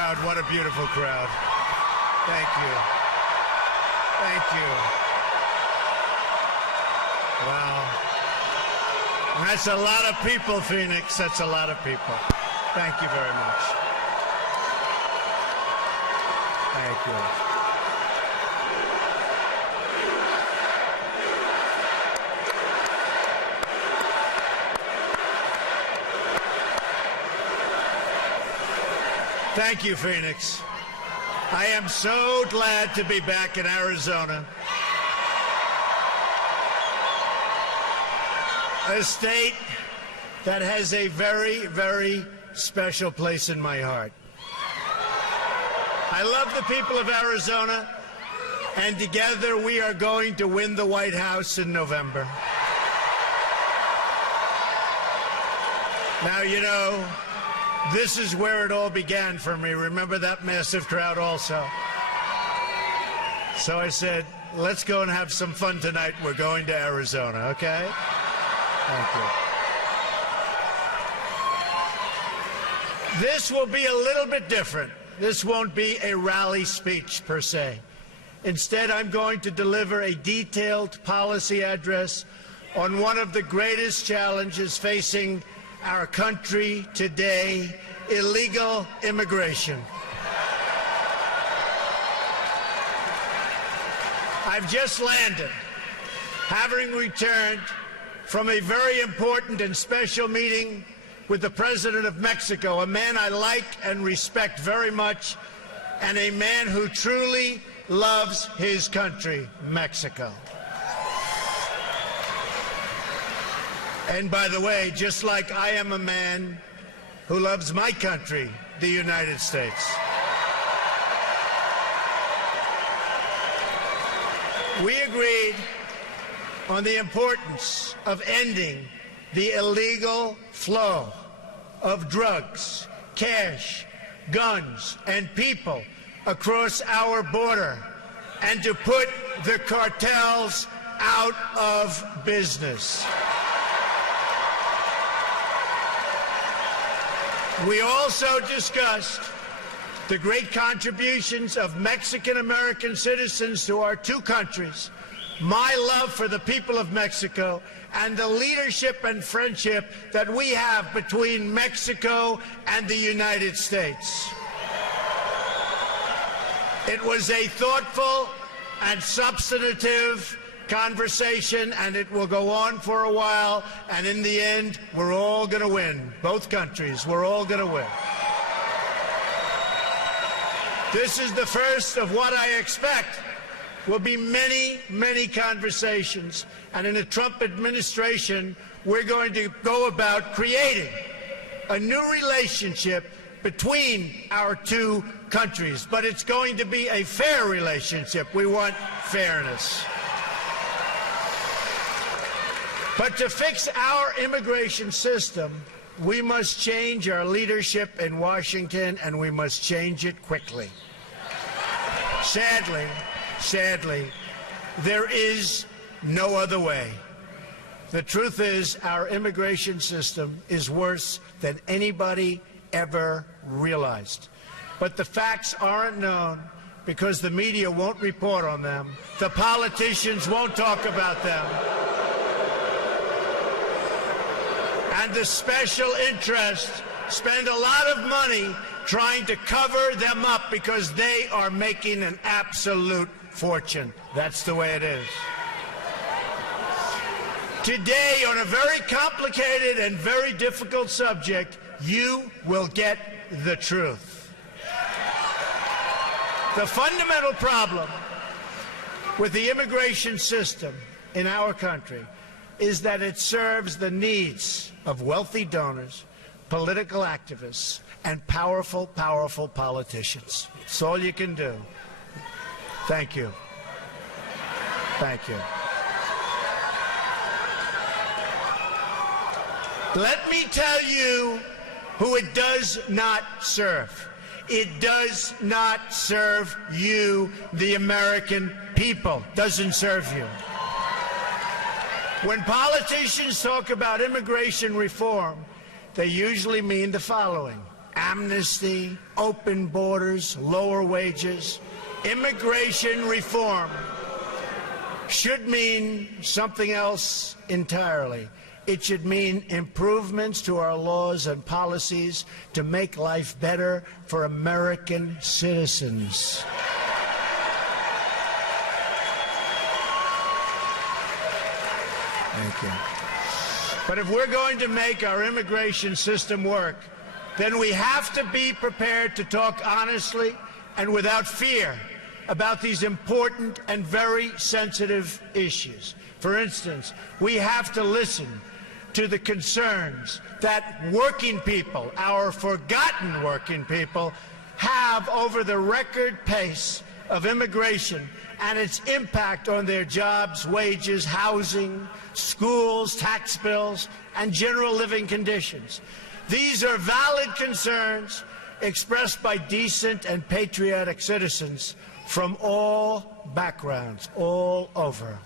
crowd. What a beautiful crowd. Thank you. Thank you. Wow. That's a lot of people, Phoenix. That's a lot of people. Thank you very much. Thank you. Thank you, Phoenix. I am so glad to be back in Arizona, a state that has a very, very special place in my heart. I love the people of Arizona, and together we are going to win the White House in November. Now, you know, this is where it all began for me. Remember that massive crowd also? So I said, let's go and have some fun tonight. We're going to Arizona, okay? Thank you. This will be a little bit different. This won't be a rally speech per se. Instead, I'm going to deliver a detailed policy address on one of the greatest challenges facing our country today: illegal immigration. I've just landed, having returned from a very important and special meeting with the President of Mexico, a man I like and respect very much, and a man who truly loves his country, Mexico. And by the way, just like I am a man who loves my country, the United States. We agreed on the importance of ending the illegal flow of drugs, cash, guns, and people across our border, and to put the cartels out of business. We also discussed the great contributions of Mexican-American citizens to our two countries, my love for the people of Mexico, and the leadership and friendship that we have between Mexico and the United States. It was a thoughtful and substantive conversation, and it will go on for a while, and in the end, we're all going to win. Both countries, we're all going to win. This is the first of what I expect will be many, many conversations, and in a Trump administration, we're going to go about creating a new relationship between our two countries, but it's going to be a fair relationship. We want fairness. But to fix our immigration system, we must change our leadership in Washington, and we must change it quickly. Sadly, there is no other way. The truth is, our immigration system is worse than anybody ever realized. But the facts aren't known because the media won't report on them. The politicians won't talk about them. And the special interests spend a lot of money trying to cover them up because they are making an absolute fortune. That's the way it is. Today, on a very complicated and very difficult subject, you will get the truth. The fundamental problem with the immigration system in our country is that it serves the needs of wealthy donors, political activists, and powerful politicians. It's all you can do. Thank you. Thank you. Let me tell you who it does not serve. It does not serve you, the American people. Doesn't serve you. When politicians talk about immigration reform, they usually mean the following: amnesty, open borders, lower wages. Immigration reform should mean something else entirely. It should mean improvements to our laws and policies to make life better for American citizens. Thank you. But if we're going to make our immigration system work, then we have to be prepared to talk honestly and without fear about these important and very sensitive issues. For instance, we have to listen to the concerns that working people, our forgotten working people, have over the record pace of immigration and its impact on their jobs, wages, housing, schools, tax bills, and general living conditions. These are valid concerns expressed by decent and patriotic citizens from all backgrounds, all over.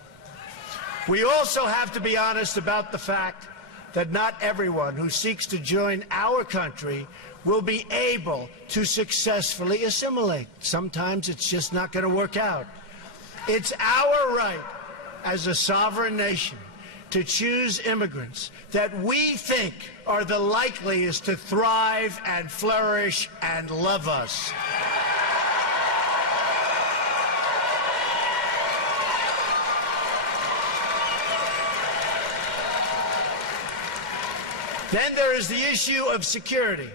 We also have to be honest about the fact that not everyone who seeks to join our country will be able to successfully assimilate. Sometimes it's just not going to work out. It's our right as a sovereign nation to choose immigrants that we think are the likeliest to thrive and flourish and love us. Then there is the issue of security.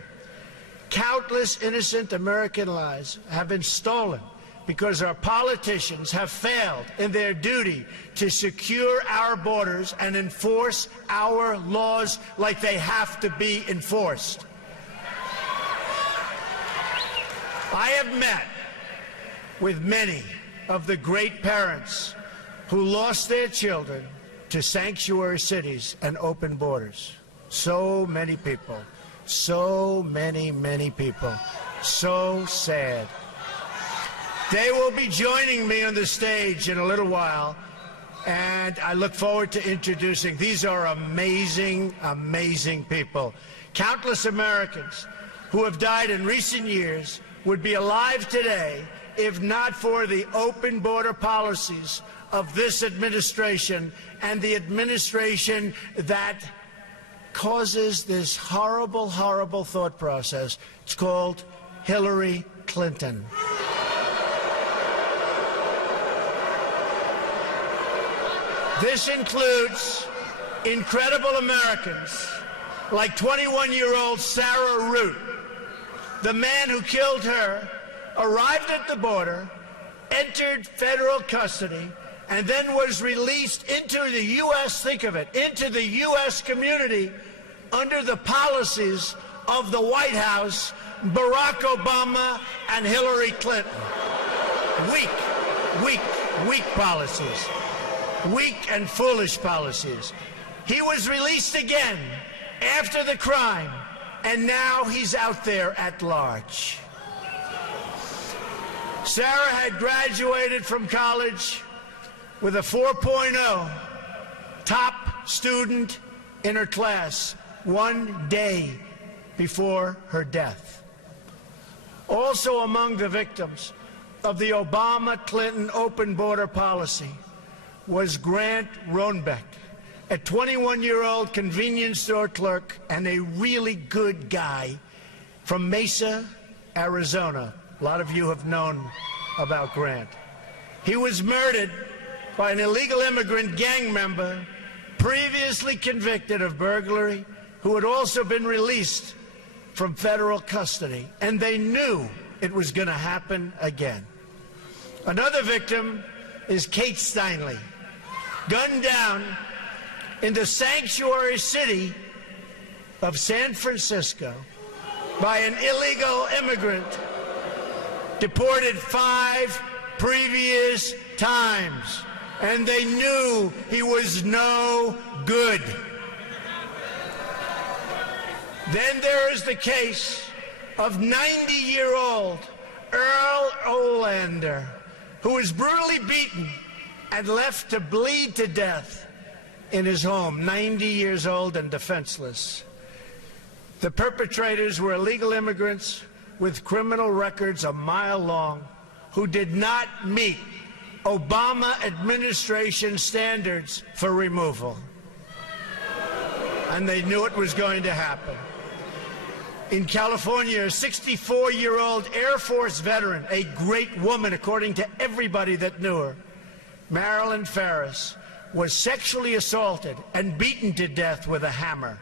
Countless innocent American lives have been stolen because our politicians have failed in their duty to secure our borders and enforce our laws like they have to be enforced. I have met with many of the great parents who lost their children to sanctuary cities and open borders. So many people, so many people, so sad. They will be joining me on the stage in a little while, and I look forward to introducing. These are amazing, amazing people. Countless Americans who have died in recent years would be alive today if not for the open border policies of this administration and the administration that causes this horrible, horrible thought process. It's called Hillary Clinton. This includes incredible Americans like 21-year-old Sarah Root. The man who killed her arrived at the border, entered federal custody, and then was released into the U.S., think of it, into the U.S. community under the policies of the White House, Barack Obama, and Hillary Clinton. Weak policies. Weak and foolish policies. He was released again after the crime, and now he's out there at large. Sarah had graduated from college with a 4.0, top student in her class, one day before her death. Also among the victims of the Obama-Clinton open border policy was Grant Rohnbeck, a 21-year-old convenience store clerk and a really good guy from Mesa, Arizona. A lot of you have known about Grant. He was murdered by an illegal immigrant gang member previously convicted of burglary, who had also been released from federal custody, and they knew it was going to happen again. Another victim is Kate Steinle, gunned down in the sanctuary city of San Francisco by an illegal immigrant deported 5 previous times, and they knew he was no good. Then there is the case of 90-year-old Earl Olander, who was brutally beaten and left to bleed to death in his home, 90 years old and defenseless. The perpetrators were illegal immigrants with criminal records a mile long who did not meet Obama administration standards for removal. And they knew it was going to happen. In California, a 64-year-old Air Force veteran, a great woman according to everybody that knew her, Marilyn Ferris, was sexually assaulted and beaten to death with a hammer.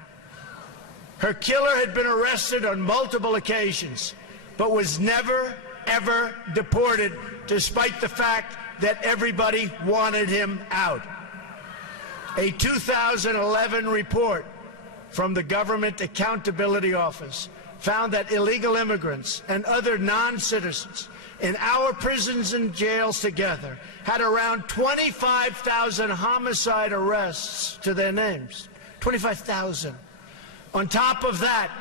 Her killer had been arrested on multiple occasions, but was never, ever deported, despite the fact that everybody wanted him out. A 2011 report from the Government Accountability Office found that illegal immigrants and other non-citizens in our prisons and jails together had around 25,000 homicide arrests to their names. 25,000. On top of that,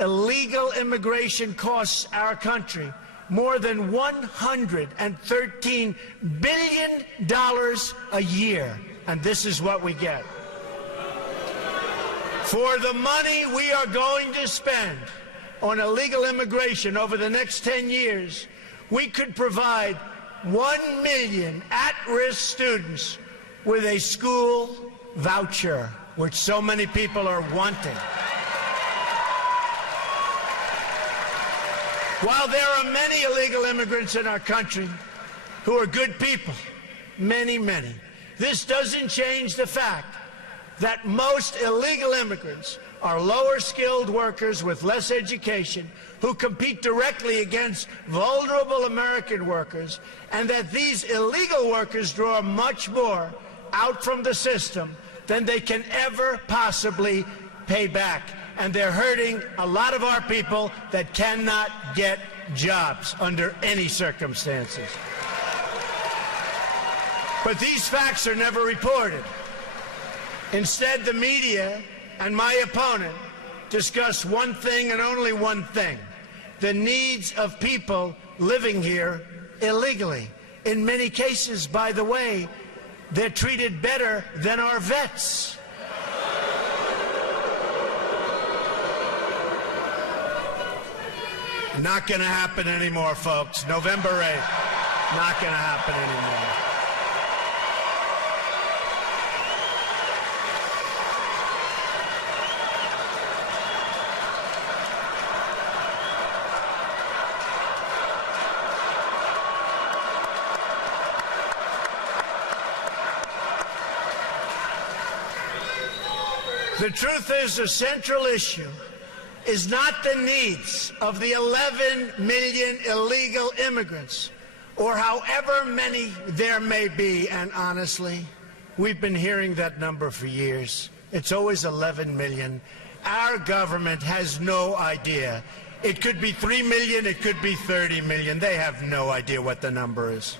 illegal immigration costs our country more than $113 billion a year. And this is what we get. For the money we are going to spend on illegal immigration over the next 10 years, we could provide 1 million at-risk students with a school voucher, which so many people are wanting. While there are many illegal immigrants in our country who are good people, many, this doesn't change the fact that most illegal immigrants are lower-skilled workers with less education who compete directly against vulnerable American workers, and that these illegal workers draw much more out from the system than they can ever possibly pay back. And they're hurting a lot of our people that cannot get jobs under any circumstances. But these facts are never reported. Instead, the media and my opponent discuss one thing and only one thing: the needs of people living here illegally. In many cases, by the way, they're treated better than our vets. Not going to happen anymore, folks. November 8th. Not going to happen anymore. The truth is, the central issue is not the needs of the 11 million illegal immigrants, or however many there may be. And honestly, we've been hearing that number for years. It's always 11 million. Our government has no idea. It could be 3 million, it could be 30 million. They have no idea what the number is.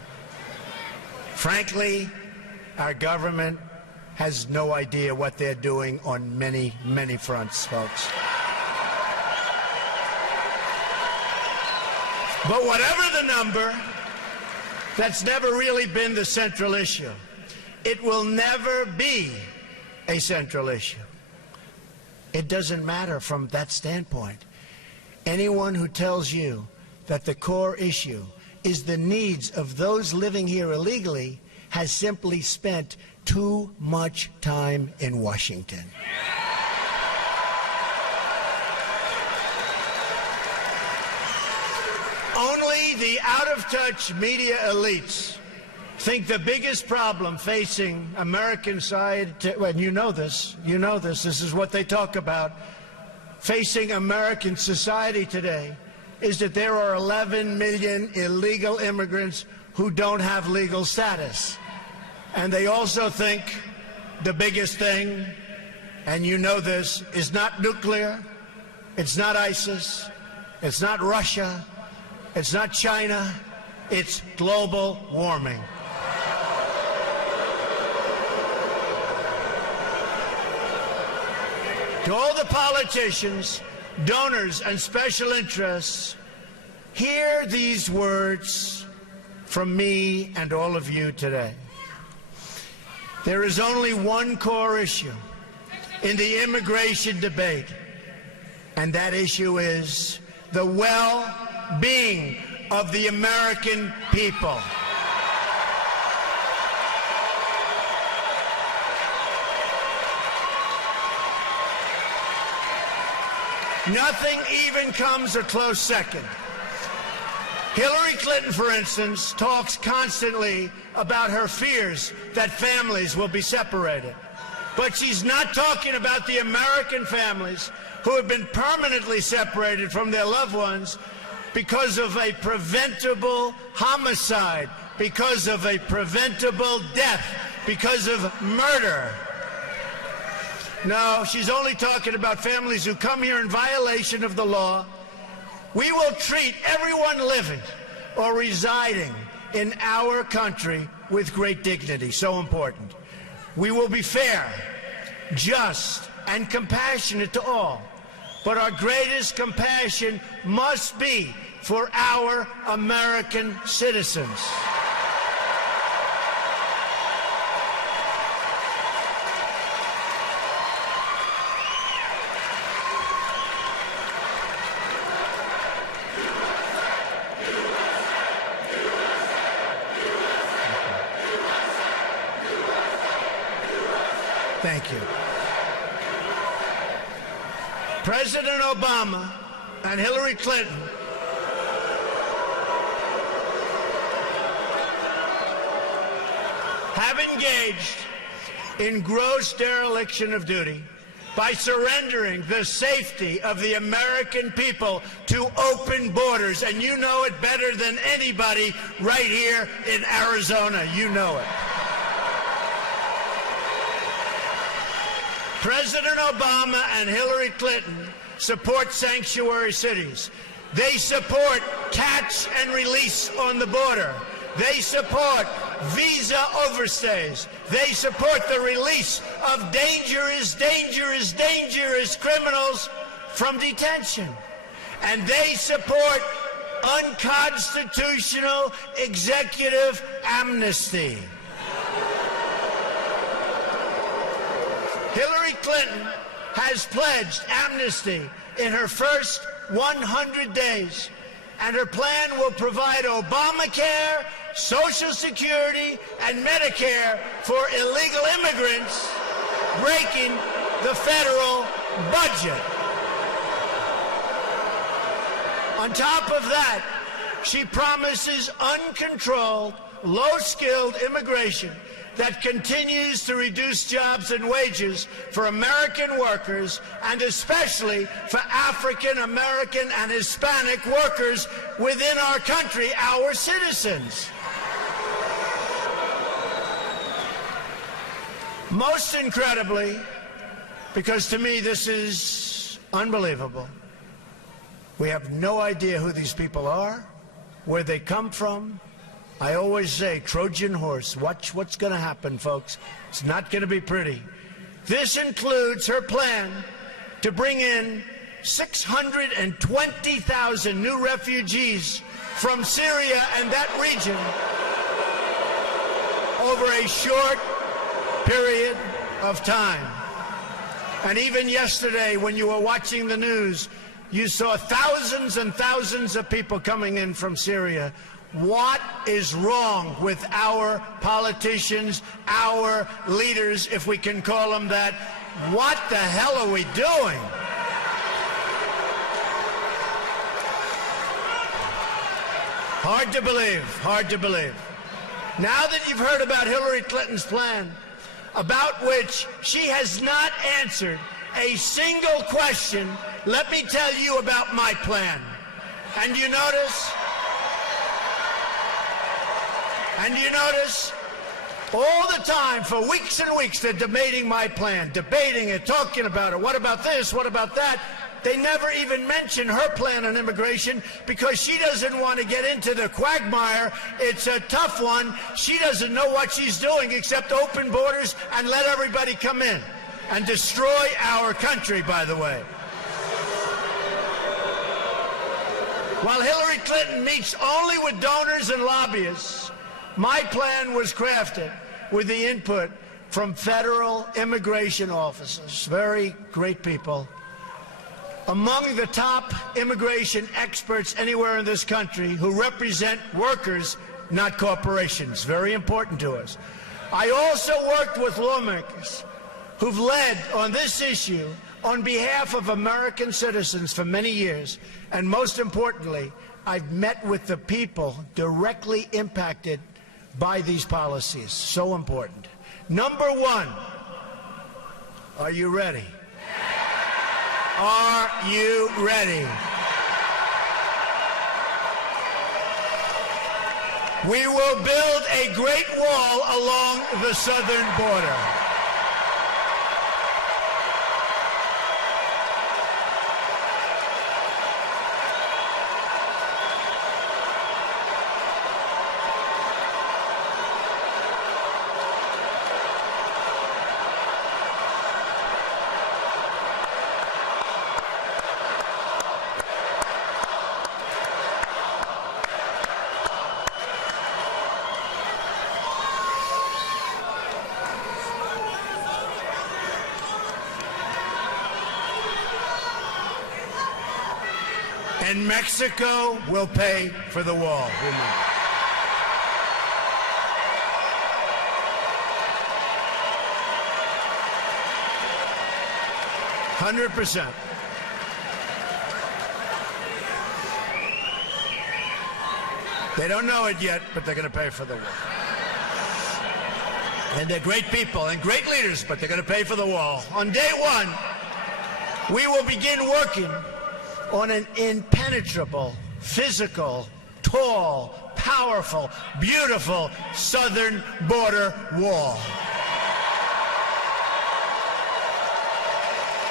Frankly, our government has no idea what they're doing on many, many fronts, folks. But whatever the number, that's never really been the central issue. It will never be a central issue. It doesn't matter from that standpoint. Anyone who tells you that the core issue is the needs of those living here illegally has simply spent too much time in Washington. Only the out-of-touch media elites think the biggest problem facing American society, and you know this, this is what they talk about, facing American society today, is that there are 11 million illegal immigrants who don't have legal status. And they also think the biggest thing, and you know this, is not nuclear, it's not ISIS, it's not Russia, it's not China, it's global warming. To all the politicians, donors, and special interests, hear these words from me and all of you today. There is only one core issue in the immigration debate, And that issue is the well-being of the American people. Nothing even comes a close second. Hillary Clinton, for instance, talks constantly about her fears that families will be separated. But she's not talking about the American families who have been permanently separated from their loved ones because of a preventable homicide, because of a preventable death, because of murder. No, she's only talking about families who come here in violation of the law. We will treat everyone living or residing in our country with great dignity. So important. We will be fair, just, and compassionate to all. But our greatest compassion must be for our American citizens. Thank you. President Obama and Hillary Clinton have engaged in gross dereliction of duty by surrendering the safety of the American people to open borders. And you know it better than anybody right here in Arizona. You know it. President Obama and Hillary Clinton support sanctuary cities. They support catch and release on the border. They support visa overstays. They support the release of dangerous criminals from detention. And they support unconstitutional executive amnesty. Hillary Clinton has pledged amnesty in her first 100 days, and her plan will provide Obamacare, Social Security, and Medicare for illegal immigrants, breaking the federal budget. On top of that, she promises uncontrolled, low-skilled immigration that continues to reduce jobs and wages for American workers, and especially for African American and Hispanic workers within our country, our citizens. Most incredibly, because to me this is unbelievable, we have no idea who these people are, where they come from. I always say, Trojan horse, watch what's going to happen, folks. It's not going to be pretty. This includes her plan to bring in 620,000 new refugees from Syria and that region over a short period of time. And even yesterday, when you were watching the news, you saw thousands and thousands of people coming in from Syria. What is wrong with our politicians, our leaders, if we can call them that? What the hell are we doing? Hard to believe, hard to believe. Now that you've heard about Hillary Clinton's plan, about which she has not answered a single question, let me tell you about my plan. And you notice all the time, for weeks and weeks, they're debating my plan, debating it, talking about it. What about this? What about that? They never even mention her plan on immigration because she doesn't want to get into the quagmire. It's a tough one. She doesn't know what she's doing except open borders and let everybody come in and destroy our country, by the way. While Hillary Clinton meets only with donors and lobbyists, my plan was crafted with the input from federal immigration officers, very great people, among the top immigration experts anywhere in this country who represent workers, not corporations. Very important to us. I also worked with lawmakers who've led on this issue on behalf of American citizens for many years. And most importantly, I've met with the people directly impacted by these policies. So important. Number one, are you ready? Are you ready? We will build a great wall along the southern border. And Mexico will pay for the wall. 100%. They don't know it yet, but they're going to pay for the wall. And they're great people and great leaders, but they're going to pay for the wall. On day one, we will begin working on an impenetrable, physical, tall, powerful, beautiful southern border wall.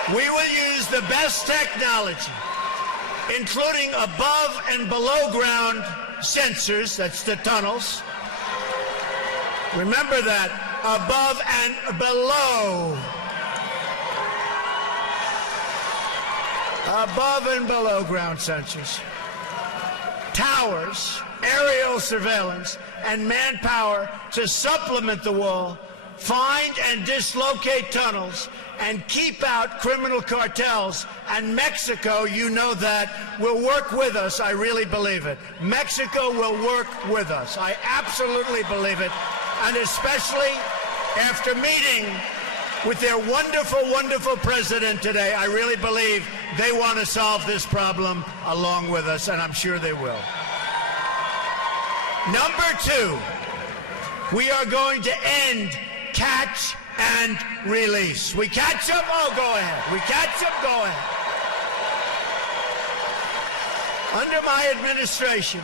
We will use the best technology, including above and below ground sensors, that's the tunnels. Remember that, above and below. Above and below ground sensors, towers, aerial surveillance, and manpower to supplement the wall, find and dislocate tunnels, and keep out criminal cartels. And Mexico, you know that, will work with us. I really believe it. Mexico will work with us. I absolutely believe it. And especially after meeting with their wonderful, wonderful president today, I really believe they want to solve this problem along with us, and I'm sure they will. Number two, we are going to end catch and release. We catch them, oh, go ahead. We catch them, go ahead. Under my administration,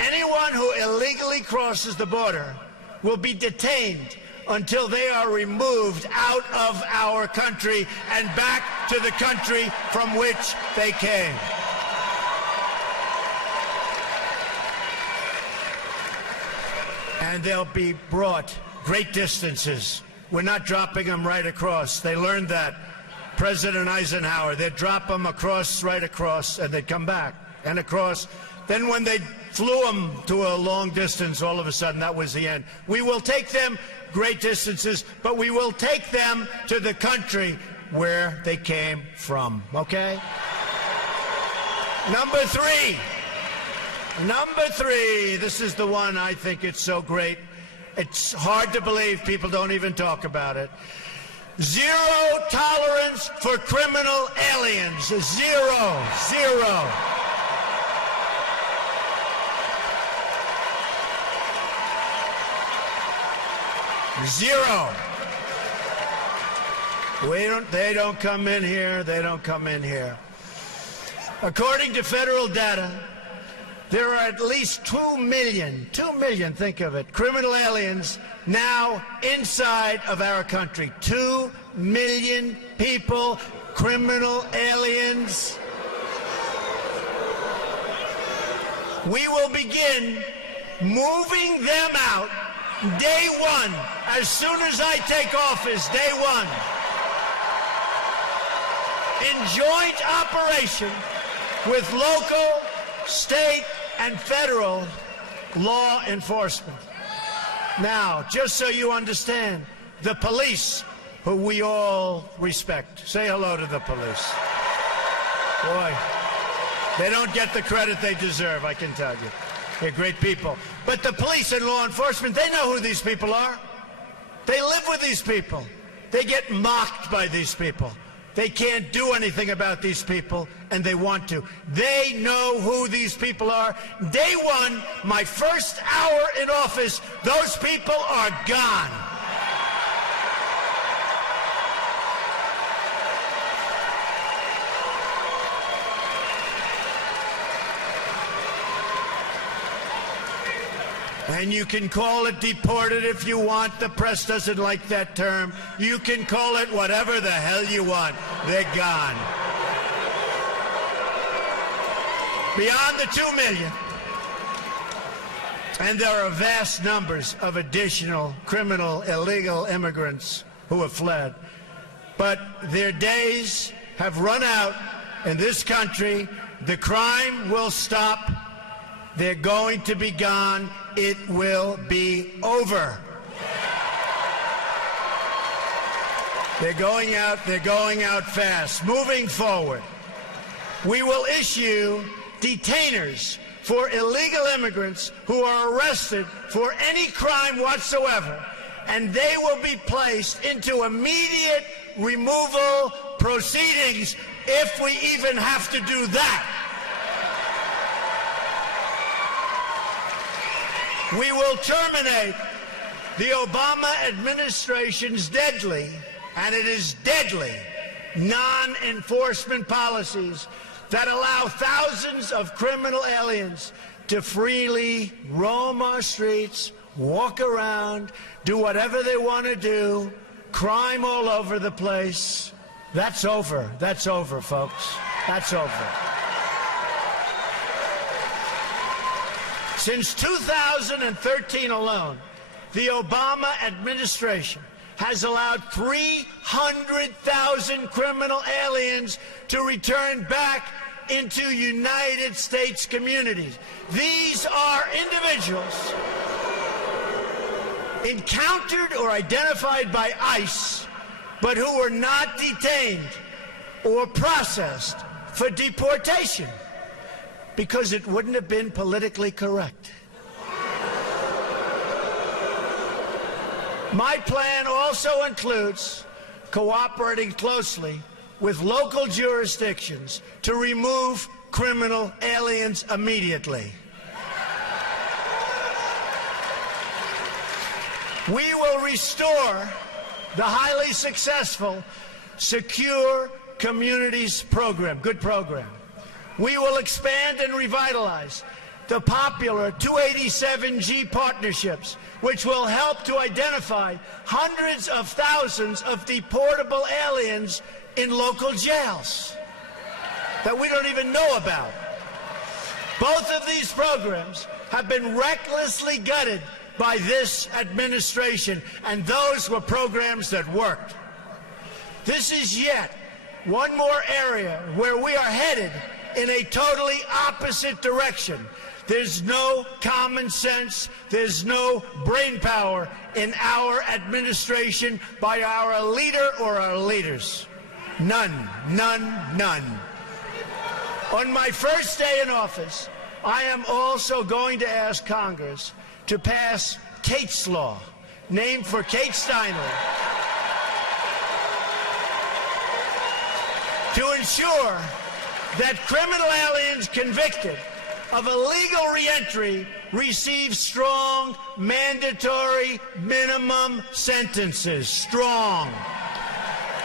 anyone who illegally crosses the border will be detained until they are removed out of our country and back to the country from which they came. And they'll be brought great distances. We're not dropping them right across. They learned that. President Eisenhower, they'd drop them across, right across, and they'd come back and across. Then when they flew them to a long distance, all of a sudden that was the end. We will take them great distances, but we will take them to the country where they came from, okay? Number three, this is the one I think it's so great. It's hard to believe, people don't even talk about it. Zero tolerance for criminal aliens. Zero. Zero. They don't come in here. They don't come in here. According to federal data, there are at least 2 million, think of it, criminal aliens now inside of our country. 2 million people, criminal aliens. We will begin moving them out day one, as soon as I take office, day one, in joint operation with local, state, and federal law enforcement. Now, just so you understand, the police, who we all respect, say hello to the police. Boy, they don't get the credit they deserve, I can tell you. They're great people. But the police and law enforcement, they know who these people are. They live with these people. They get mocked by these people. They can't do anything about these people, and they want to. They know who these people are. Day one, my first hour in office, those people are gone. And you can call it deported if you want. The press doesn't like that term. You can call it whatever the hell you want. They're gone. Beyond the 2 million. And there are vast numbers of additional criminal, illegal immigrants who have fled. But their days have run out in this country. The crime will stop. They're going to be gone. It will be over. They're going out fast. Moving forward, we will issue detainers for illegal immigrants who are arrested for any crime whatsoever, and they will be placed into immediate removal proceedings if we even have to do that. We will terminate the Obama administration's deadly, and it is deadly, non-enforcement policies that allow thousands of criminal aliens to freely roam our streets, walk around, do whatever they want to do, crime all over the place. That's over. That's over, folks. That's over. Since 2013 alone, the Obama administration has allowed 300,000 criminal aliens to return back into United States communities. These are individuals encountered or identified by ICE, but who were not detained or processed for deportation, because it wouldn't have been politically correct. My plan also includes cooperating closely with local jurisdictions to remove criminal aliens immediately. We will restore the highly successful Secure Communities program, good program. We will expand and revitalize the popular 287G partnerships, which will help to identify hundreds of thousands of deportable aliens in local jails that we don't even know about. Both of these programs have been recklessly gutted by this administration, and those were programs that worked. This is yet one more area where we are headed in a totally opposite direction. There's no common sense, there's no brain power in our administration by our leader or our leaders. None, none, none. On my first day in office, I am also going to ask Congress to pass Kate's Law, named for Kate Steinle, to ensure that criminal aliens convicted of illegal reentry receive strong, mandatory minimum sentences. Strong.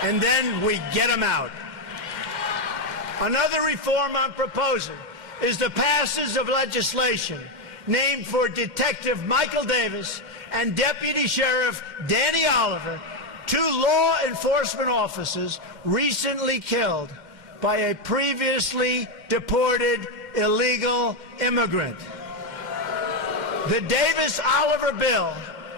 And then we get them out. Another reform I'm proposing is the passage of legislation named for Detective Michael Davis and Deputy Sheriff Danny Oliver, two law enforcement officers recently killed by a previously deported illegal immigrant. The Davis-Oliver bill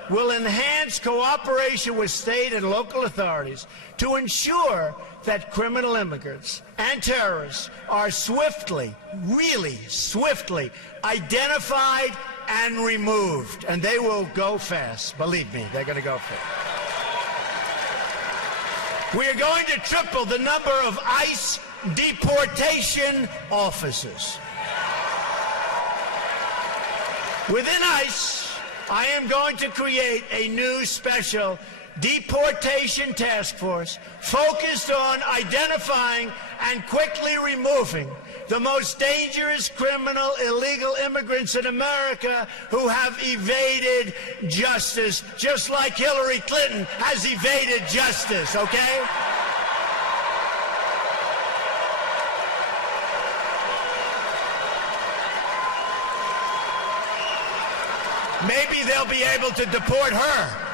will enhance cooperation with state and local authorities to ensure that criminal immigrants and terrorists are swiftly, really swiftly, identified and removed. And they will go fast. Believe me, they're going to go fast. We are going to triple the number of ICE deportation officers. Within ICE, I am going to create a new special deportation task force focused on identifying and quickly removing the most dangerous criminal illegal immigrants in America who have evaded justice, just like Hillary Clinton has evaded justice, okay? Maybe they'll be able to deport her.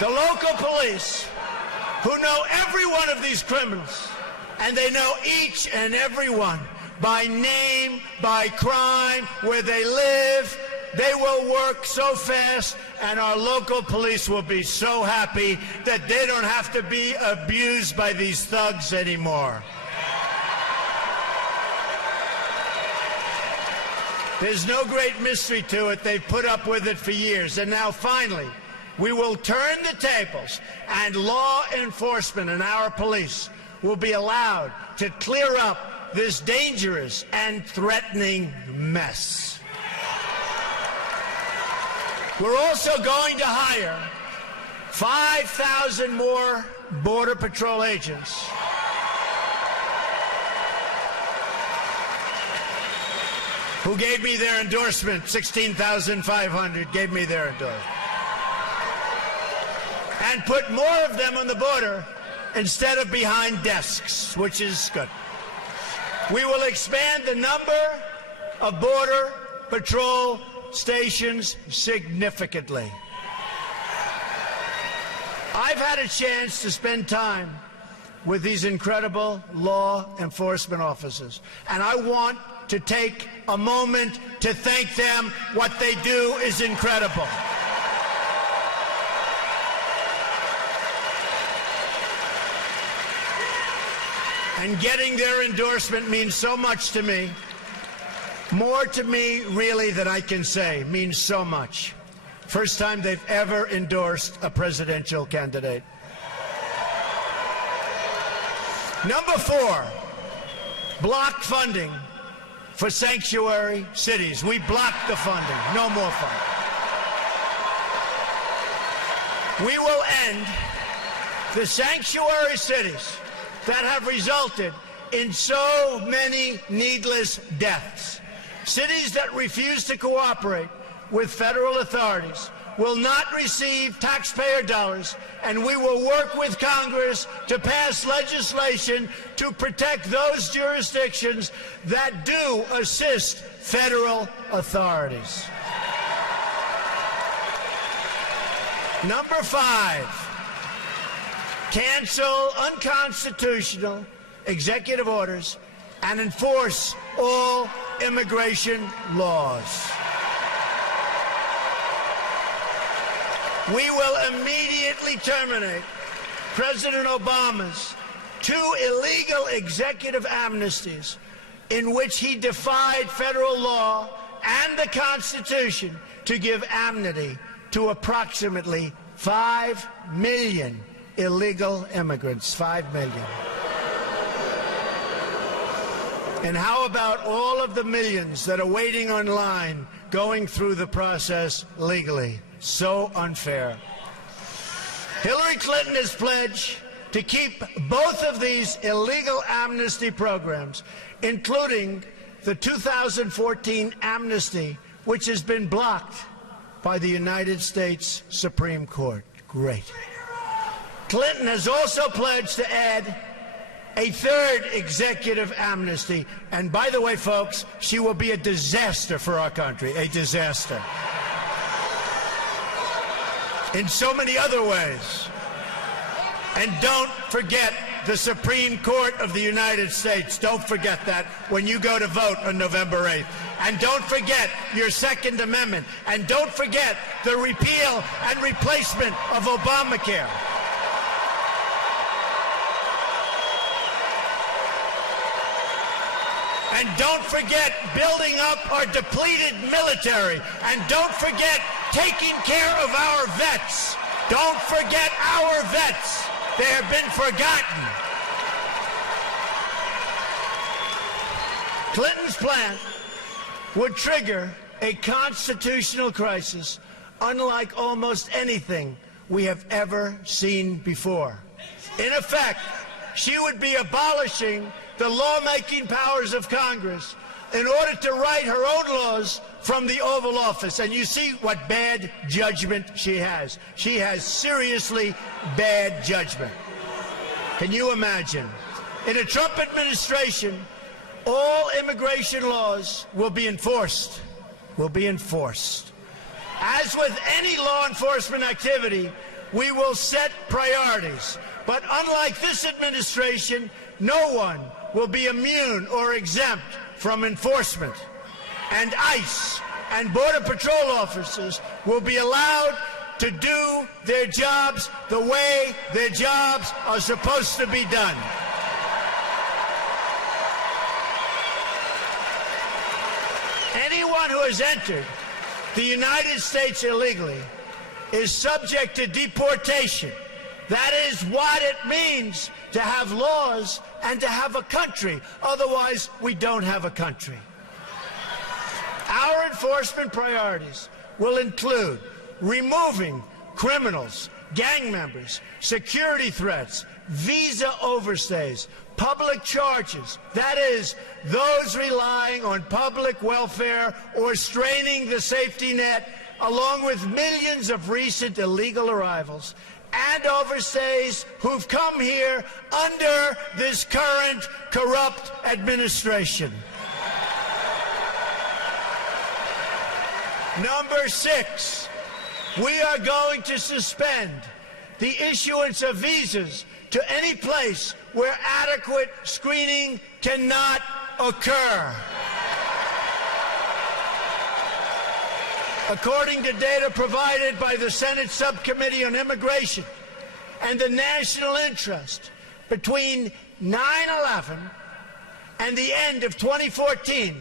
The local police, who know every one of these criminals, and they know each and every one by name, by crime, where they live, they will work so fast, and our local police will be so happy that they don't have to be abused by these thugs anymore. There's no great mystery to it. They've put up with it for years, and now finally, we will turn the tables, and law enforcement and our police will be allowed to clear up this dangerous and threatening mess. We're also going to hire 5,000 more Border Patrol agents. Who gave me their endorsement. 16,500 gave me their endorsement. And put more of them on the border instead of behind desks, which is good. We will expand the number of Border Patrol stations significantly. I've had a chance to spend time with these incredible law enforcement officers, and I want to take a moment to thank them. What they do is incredible. And getting their endorsement means so much to me. More to me, really, than I can say. Means so much. First time they've ever endorsed a presidential candidate. Number 4, block funding for sanctuary cities. We blocked the funding. No more funding. We will end the sanctuary cities that have resulted in so many needless deaths. Cities that refuse to cooperate with federal authorities will not receive taxpayer dollars, and we will work with Congress to pass legislation to protect those jurisdictions that do assist federal authorities. Number 5. Cancel unconstitutional executive orders and enforce all immigration laws. We will immediately terminate President Obama's 2 illegal executive amnesties in which he defied federal law and the Constitution to give amnesty to approximately 5 million illegal immigrants. 5 million. And how about all of the millions that are waiting online, going through the process legally? So unfair. Hillary Clinton has pledged to keep both of these illegal amnesty programs, including the 2014 amnesty, which has been blocked by the United States Supreme Court. Great. Clinton has also pledged to add a 3rd executive amnesty. And by the way, folks, she will be a disaster for our country, a disaster. In so many other ways. And don't forget the Supreme Court of the United States. Don't forget that when you go to vote on November 8th. And don't forget your Second Amendment. And don't forget the repeal and replacement of Obamacare. And don't forget building up our depleted military. And don't forget taking care of our vets. Don't forget our vets. They have been forgotten. Clinton's plan would trigger a constitutional crisis unlike almost anything we have ever seen before. In effect, she would be abolishing the lawmaking powers of Congress in order to write her own laws from the Oval Office. And you see what bad judgment she has. She has seriously bad judgment. Can you imagine? In a Trump administration, all immigration laws will be enforced. As with any law enforcement activity, we will set priorities. But unlike this administration, no one will be immune or exempt from enforcement. And ICE and Border Patrol officers will be allowed to do their jobs the way their jobs are supposed to be done. Anyone who has entered the United States illegally is subject to deportation. That is what it means to have laws and to have a country. Otherwise, we don't have a country. Our enforcement priorities will include removing criminals, gang members, security threats, visa overstays, public charges, that is, those relying on public welfare or straining the safety net, along with millions of recent illegal arrivals and overstays who've come here under this current corrupt administration. Number 6, we are going to suspend the issuance of visas to any place where adequate screening cannot occur. According to data provided by the Senate Subcommittee on Immigration and the National Interest, between 9/11 and the end of 2014,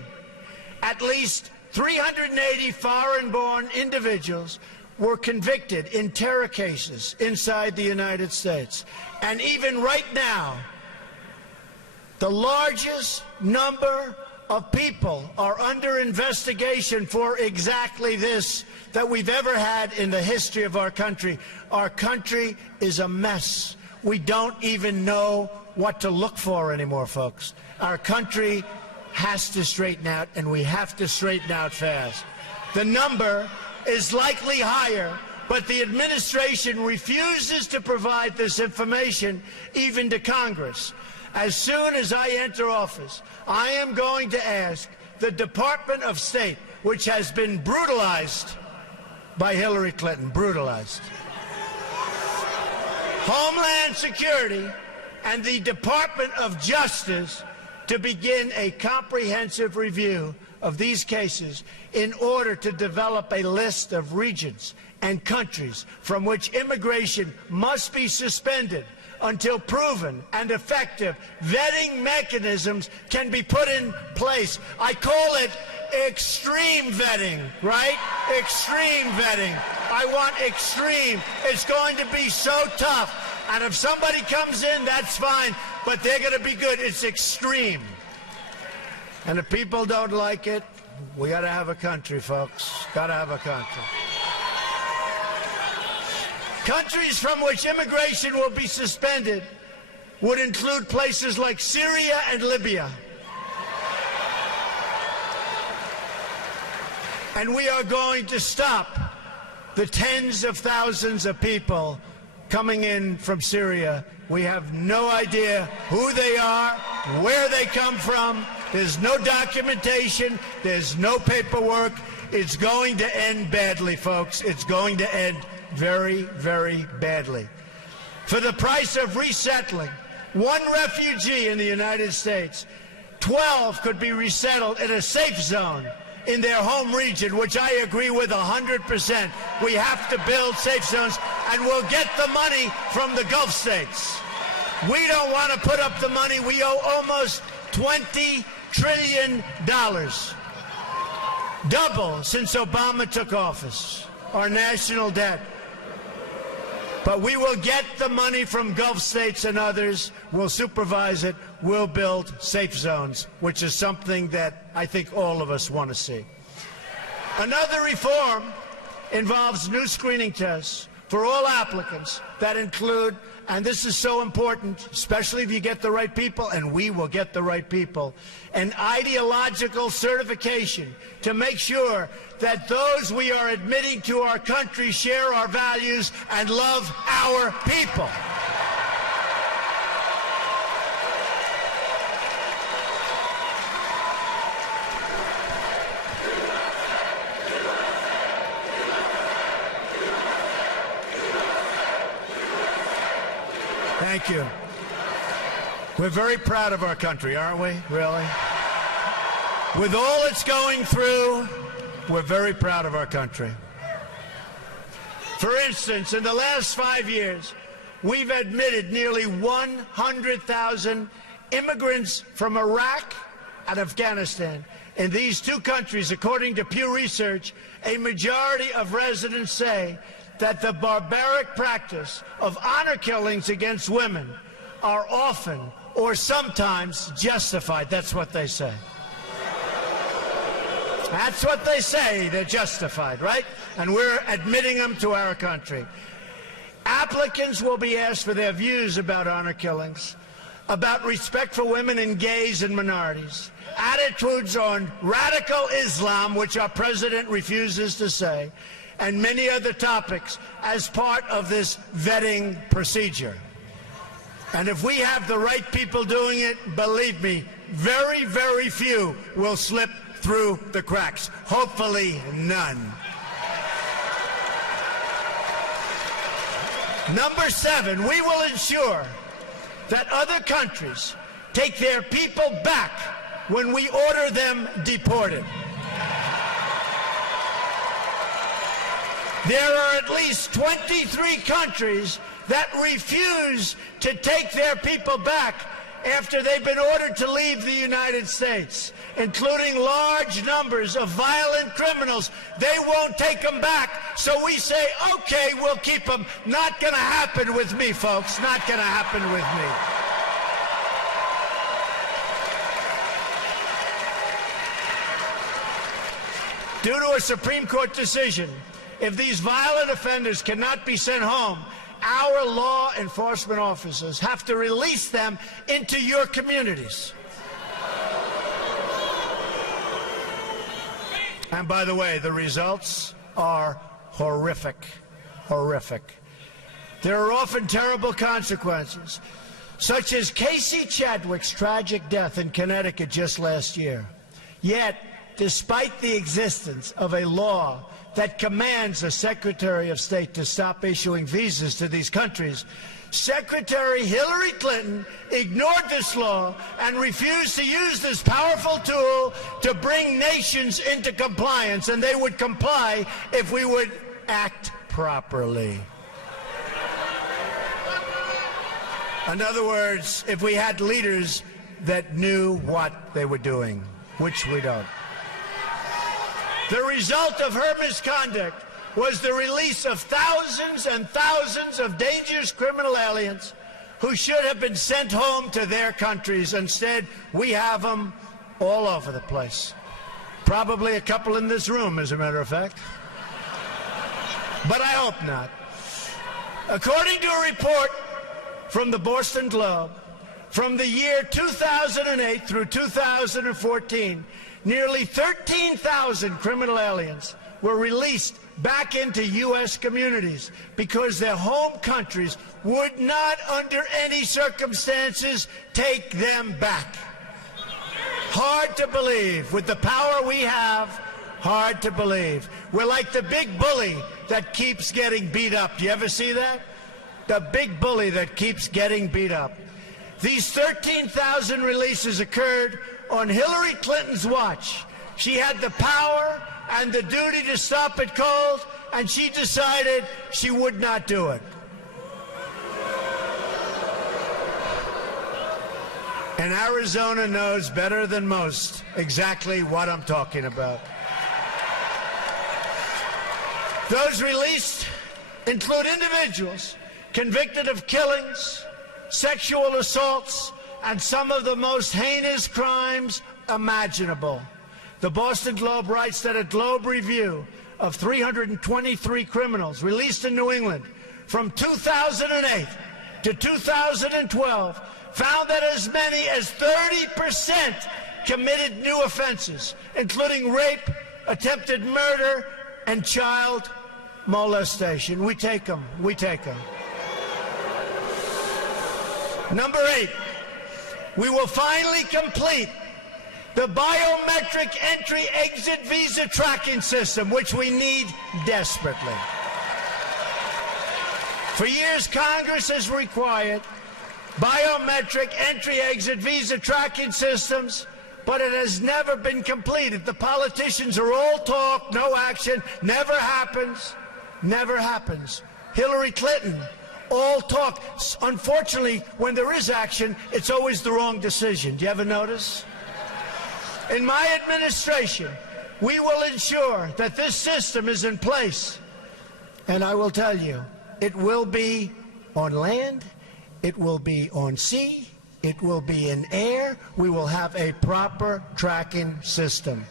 at least 380 foreign-born individuals were convicted in terror cases inside the United States. And even right now, the largest number of people are under investigation for exactly this that we've ever had in the history of our country. Our country is a mess. We don't even know what to look for anymore, folks. Our country has to straighten out, and we have to straighten out fast. The number is likely higher, but the administration refuses to provide this information even to Congress. As soon as I enter office, I am going to ask the Department of State, which has been brutalized by Hillary Clinton, brutalized, Homeland Security, and the Department of Justice to begin a comprehensive review of these cases in order to develop a list of regions and countries from which immigration must be suspended until proven and effective vetting mechanisms can be put in place. I call it extreme vetting, right? Extreme vetting. I want extreme. It's going to be so tough. And if somebody comes in, that's fine, but they're going to be good. It's extreme. And if people don't like it, we got to have a country, folks. Got to have a country. Countries from which immigration will be suspended would include places like Syria and Libya. And we are going to stop the tens of thousands of people coming in from Syria. We have no idea who they are, where they come from. There's no documentation. There's no paperwork. It's going to end badly, folks. It's going to end very, very badly. For the price of resettling one refugee in the United States, 12 could be resettled in a safe zone in their home region, which I agree with 100%. We have to build safe zones, and we'll get the money from the Gulf states. We don't want to put up the money. We owe almost $20 trillion. Double since Obama took office, our national debt. But we will get the money from Gulf states and others. We'll supervise it. We'll build safe zones, which is something that I think all of us want to see. Another reform involves new screening tests for all applicants that include, and this is so important, especially if you get the right people, and we will get the right people, an ideological certification to make sure that those we are admitting to our country share our values and love our people. Thank you. We're very proud of our country, aren't we? Really? With all it's going through, we're very proud of our country. For instance, in the last 5 years, we've admitted nearly 100,000 immigrants from Iraq and Afghanistan. In these two countries, according to Pew Research, a majority of residents say that the barbaric practice of honor killings against women are often or sometimes justified. That's what they say. That's what they say. They're justified, right? And we're admitting them to our country. Applicants will be asked for their views about honor killings, about respect for women and gays and minorities, attitudes on radical Islam, which our president refuses to say, and many other topics as part of this vetting procedure. And if we have the right people doing it, believe me, very, very few will slip through the cracks. Hopefully none. Number 7, we will ensure that other countries take their people back when we order them deported. There are at least 23 countries that refuse to take their people back after they've been ordered to leave the United States, including large numbers of violent criminals. They won't take them back, so we say, okay, we'll keep them. Not going to happen with me, folks. Not going to happen with me. Due to a Supreme Court decision, if these violent offenders cannot be sent home, our law enforcement officers have to release them into your communities. And by the way, the results are horrific, horrific. There are often terrible consequences, such as Casey Chadwick's tragic death in Connecticut just last year. Yet, despite the existence of a law that commands the Secretary of State to stop issuing visas to these countries, Secretary Hillary Clinton ignored this law and refused to use this powerful tool to bring nations into compliance, and they would comply if we would act properly. In other words, if we had leaders that knew what they were doing, which we don't. The result of her misconduct was the release of thousands and thousands of dangerous criminal aliens who should have been sent home to their countries. Instead, we have them all over the place. Probably a couple in this room, as a matter of fact. But I hope not. According to a report from the Boston Globe, from the year 2008 through 2014, nearly 13,000 criminal aliens were released back into U.S. communities because their home countries would not, under any circumstances, take them back. Hard to believe. With the power we have, hard to believe. We're like the big bully that keeps getting beat up. Do you ever see that? The big bully that keeps getting beat up. These 13,000 releases occurred on Hillary Clinton's watch. She had the power and the duty to stop it cold, and she decided she would not do it. And Arizona knows better than most exactly what I'm talking about. Those released include individuals convicted of killings, sexual assaults, and some of the most heinous crimes imaginable. The Boston Globe writes that a Globe review of 323 criminals released in New England from 2008 to 2012 found that as many as 30% committed new offenses, including rape, attempted murder, and child molestation. We take them. We take them. Number 8, we will finally complete the biometric entry-exit visa tracking system, which we need desperately. For years, Congress has required biometric entry-exit visa tracking systems, but it has never been completed. The politicians are all talk, no action, never happens, never happens. Hillary Clinton, all talk. Unfortunately, when there is action, it's always the wrong decision. Do you ever notice? In my administration, we will ensure that this system is in place. And I will tell you, it will be on land, it will be on sea, it will be in air. We will have a proper tracking system.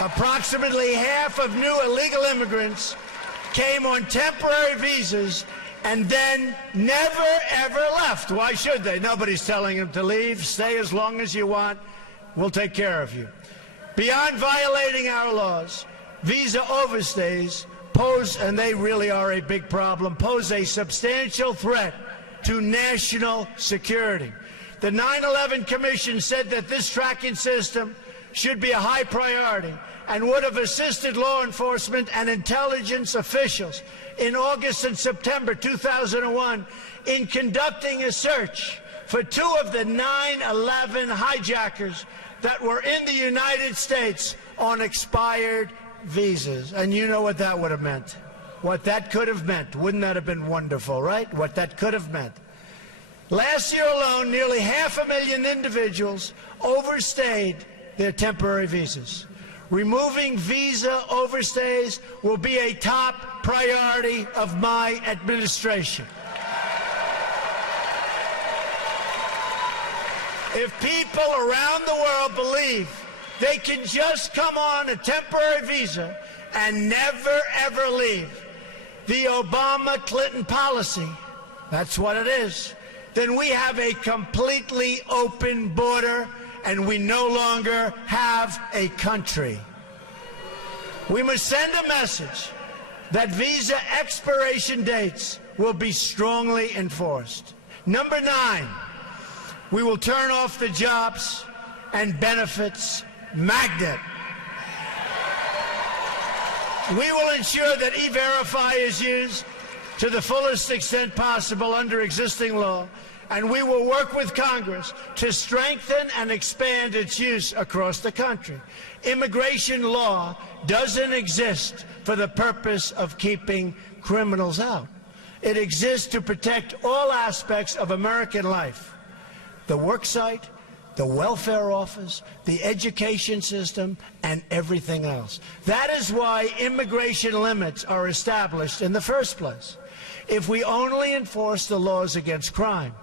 Approximately half of new illegal immigrants came on temporary visas and then never, ever left. Why should they? Nobody's telling them to leave. Stay as long as you want. We'll take care of you. Beyond violating our laws, visa overstays pose, and they really are a big problem, pose a substantial threat to national security. The 9/11 Commission said that this tracking system should be a high priority and would have assisted law enforcement and intelligence officials in August and September 2001 in conducting a search for 2 of the 9/11 hijackers that were in the United States on expired visas. And you know what that would have meant. What that could have meant. Wouldn't that have been wonderful, right? What that could have meant. Last year alone, nearly 500,000 individuals overstayed their temporary visas. Removing visa overstays will be a top priority of my administration. If people around the world believe they can just come on a temporary visa and never, ever leave, the Obama-Clinton policy, that's what it is, then we have a completely open border and we no longer have a country. We must send a message that visa expiration dates will be strongly enforced. Number 9, we will turn off the jobs and benefits magnet. We will ensure that E-Verify is used to the fullest extent possible under existing law, and we will work with Congress to strengthen and expand its use across the country. Immigration law doesn't exist for the purpose of keeping criminals out. It exists to protect all aspects of American life: the work site, the welfare office, the education system, and everything else. That is why immigration limits are established in the first place. If we only enforce the laws against crime,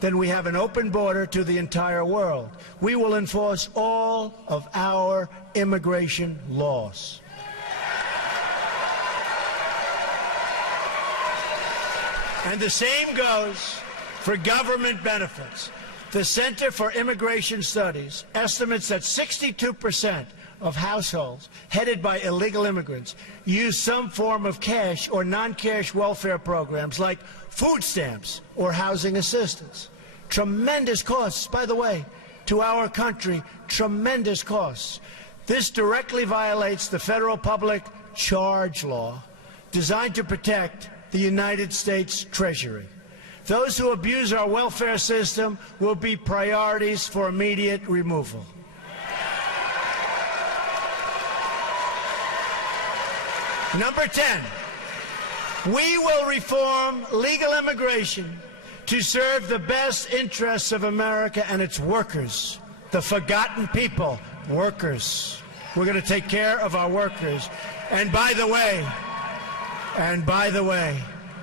then we have an open border to the entire world. We will enforce all of our immigration laws. And the same goes for government benefits. The Center for Immigration Studies estimates that 62% of households headed by illegal immigrants use some form of cash or non-cash welfare programs like food stamps or housing assistance. Tremendous costs, by the way, to our country, tremendous costs. This directly violates the federal public charge law designed to protect the United States Treasury. Those who abuse our welfare system will be priorities for immediate removal. Number 10, we will reform legal immigration to serve the best interests of America and its workers, the forgotten people, workers. We're going to take care of our workers. And by the way,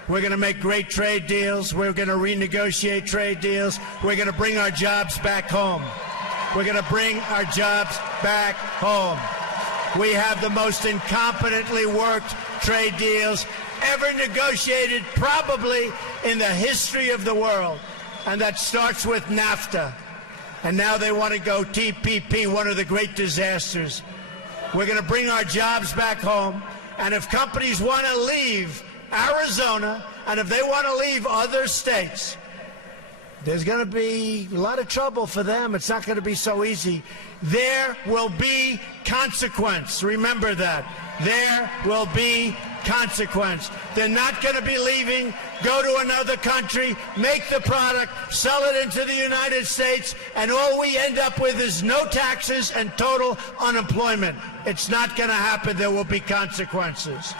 we're going to make great trade deals. We're going to renegotiate trade deals. We're going to bring our jobs back home. We're going to bring our jobs back home. We have the most incompetently worked trade deals ever negotiated probably in the history of the world. And that starts with NAFTA. And now they want to go TPP, one of the great disasters. We're going to bring our jobs back home. And if companies want to leave Arizona, and if they want to leave other states, there's going to be a lot of trouble for them. It's not going to be so easy. There will be consequence. Remember that. There will be consequence. They're not going to be leaving, go to another country, make the product, sell it into the United States, and all we end up with is no taxes and total unemployment. It's not going to happen. There will be consequences.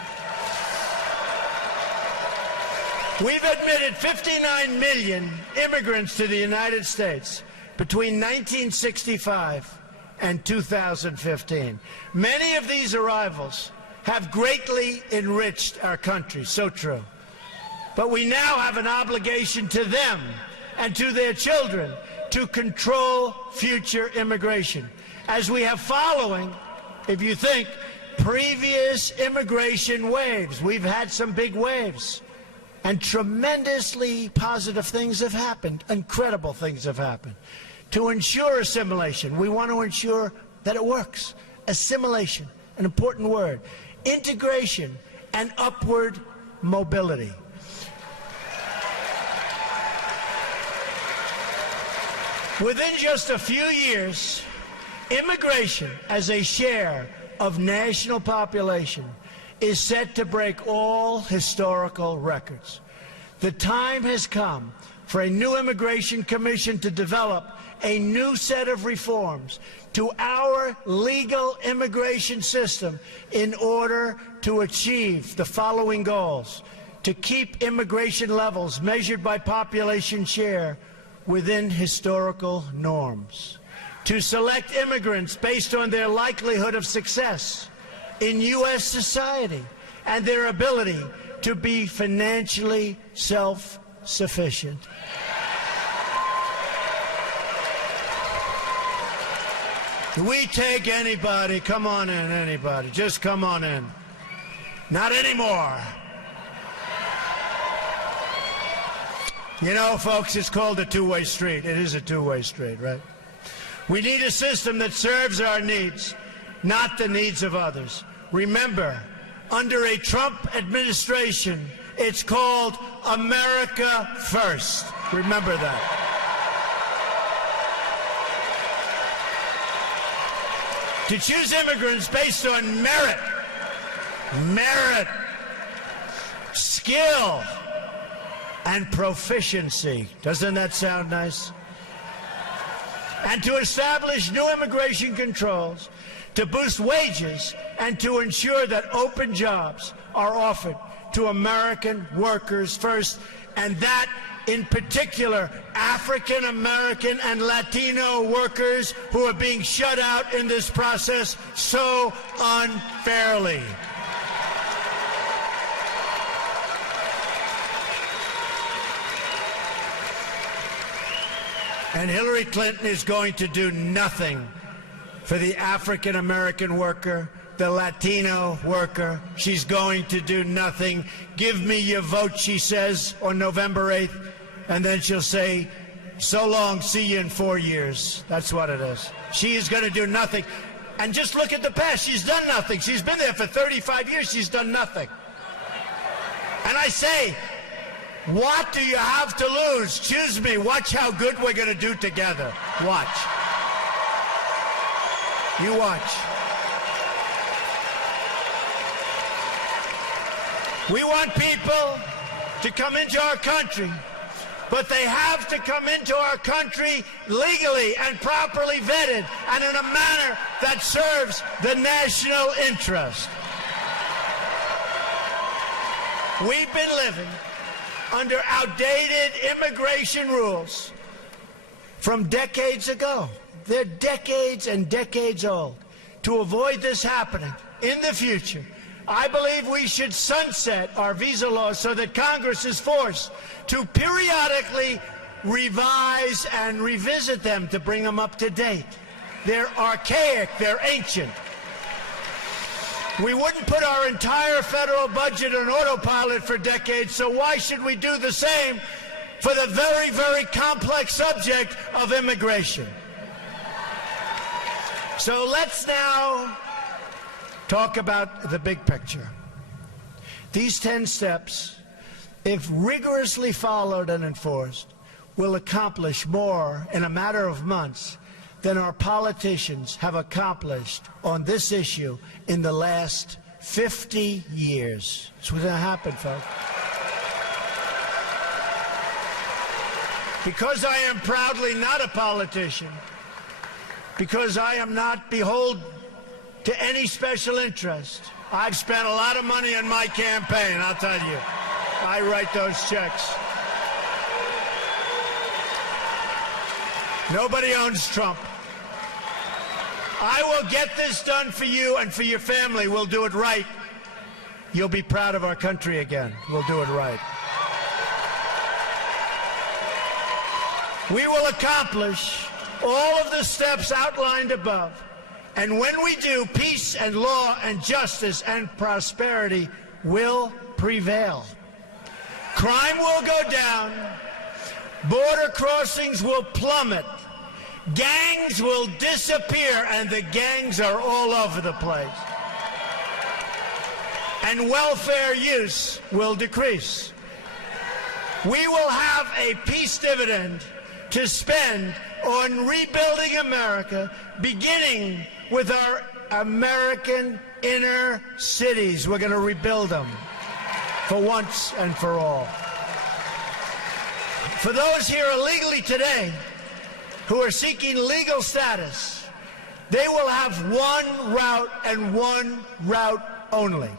We've admitted 59 million immigrants to the United States between 1965 and 2015. Many of these arrivals have greatly enriched our country, so true. But we now have an obligation to them and to their children to control future immigration, as we have following, if you think, previous immigration waves. We've had some big waves. And tremendously positive things have happened. Incredible things have happened. To ensure assimilation, we want to ensure that it works. Assimilation, an important word. Integration and upward mobility. Within just a few years, immigration as a share of national population is set to break all historical records. The time has come for a new immigration commission to develop a new set of reforms to our legal immigration system in order to achieve the following goals: to keep immigration levels measured by population share within historical norms, to select immigrants based on their likelihood of success in U.S. society and their ability to be financially self-sufficient. We take anybody. Come on in, anybody. Just come on in. Not anymore. You know, folks, it's called a two-way street. It is a two-way street, right? We need a system that serves our needs, not the needs of others. Remember, under a Trump administration, it's called America First. Remember that. To choose immigrants based on merit, skill, and proficiency. Doesn't that sound nice? And to establish new immigration controls, to boost wages, and to ensure that open jobs are offered to American workers first, and that, in particular, African American and Latino workers who are being shut out in this process so unfairly. And Hillary Clinton is going to do nothing for the African American worker, the Latino worker. She's going to do nothing. Give me your vote, she says, on November 8th. And then she'll say, so long, see you in 4 years. That's what it is. She is going to do nothing. And just look at the past. She's done nothing. She's been there for 35 years. She's done nothing. And I say, what do you have to lose? Choose me. Watch how good we're going to do together. Watch. You watch. We want people to come into our country, but they have to come into our country legally and properly vetted and in a manner that serves the national interest. We've been living under outdated immigration rules from decades ago. They're decades and decades old. To avoid this happening in the future, I believe we should sunset our visa laws so that Congress is forced to periodically revise and revisit them to bring them up to date. They're archaic, they're ancient. We wouldn't put our entire federal budget on autopilot for decades, so why should we do the same for the very, very complex subject of immigration? So let's now talk about the big picture. These 10 steps, if rigorously followed and enforced, will accomplish more in a matter of months than our politicians have accomplished on this issue in the last 50 years. It's what's going to happen, folks. Because I am proudly not a politician, because I am not beholden to any special interest, I've spent a lot of money on my campaign, I'll tell you. I write those checks. Nobody owns Trump. I will get this done for you and for your family. We'll do it right. You'll be proud of our country again. We'll do it right. We will accomplish all of the steps outlined above. And when we do, peace and law and justice and prosperity will prevail. Crime will go down. Border crossings will plummet. Gangs will disappear, and the gangs are all over the place. And welfare use will decrease. We will have a peace dividend to spend on rebuilding America, beginning with our American inner cities. We're going to rebuild them for once and for all. For those here illegally today who are seeking legal status, they will have one route and one route only: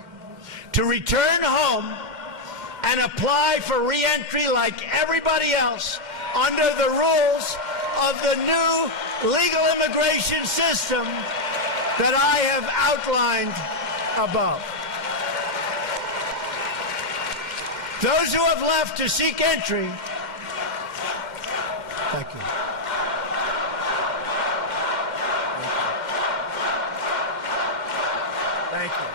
to return home and apply for re-entry like everybody else under the rules of the new legal immigration system that I have outlined above. Those who have left to seek entry, thank you. Thank you.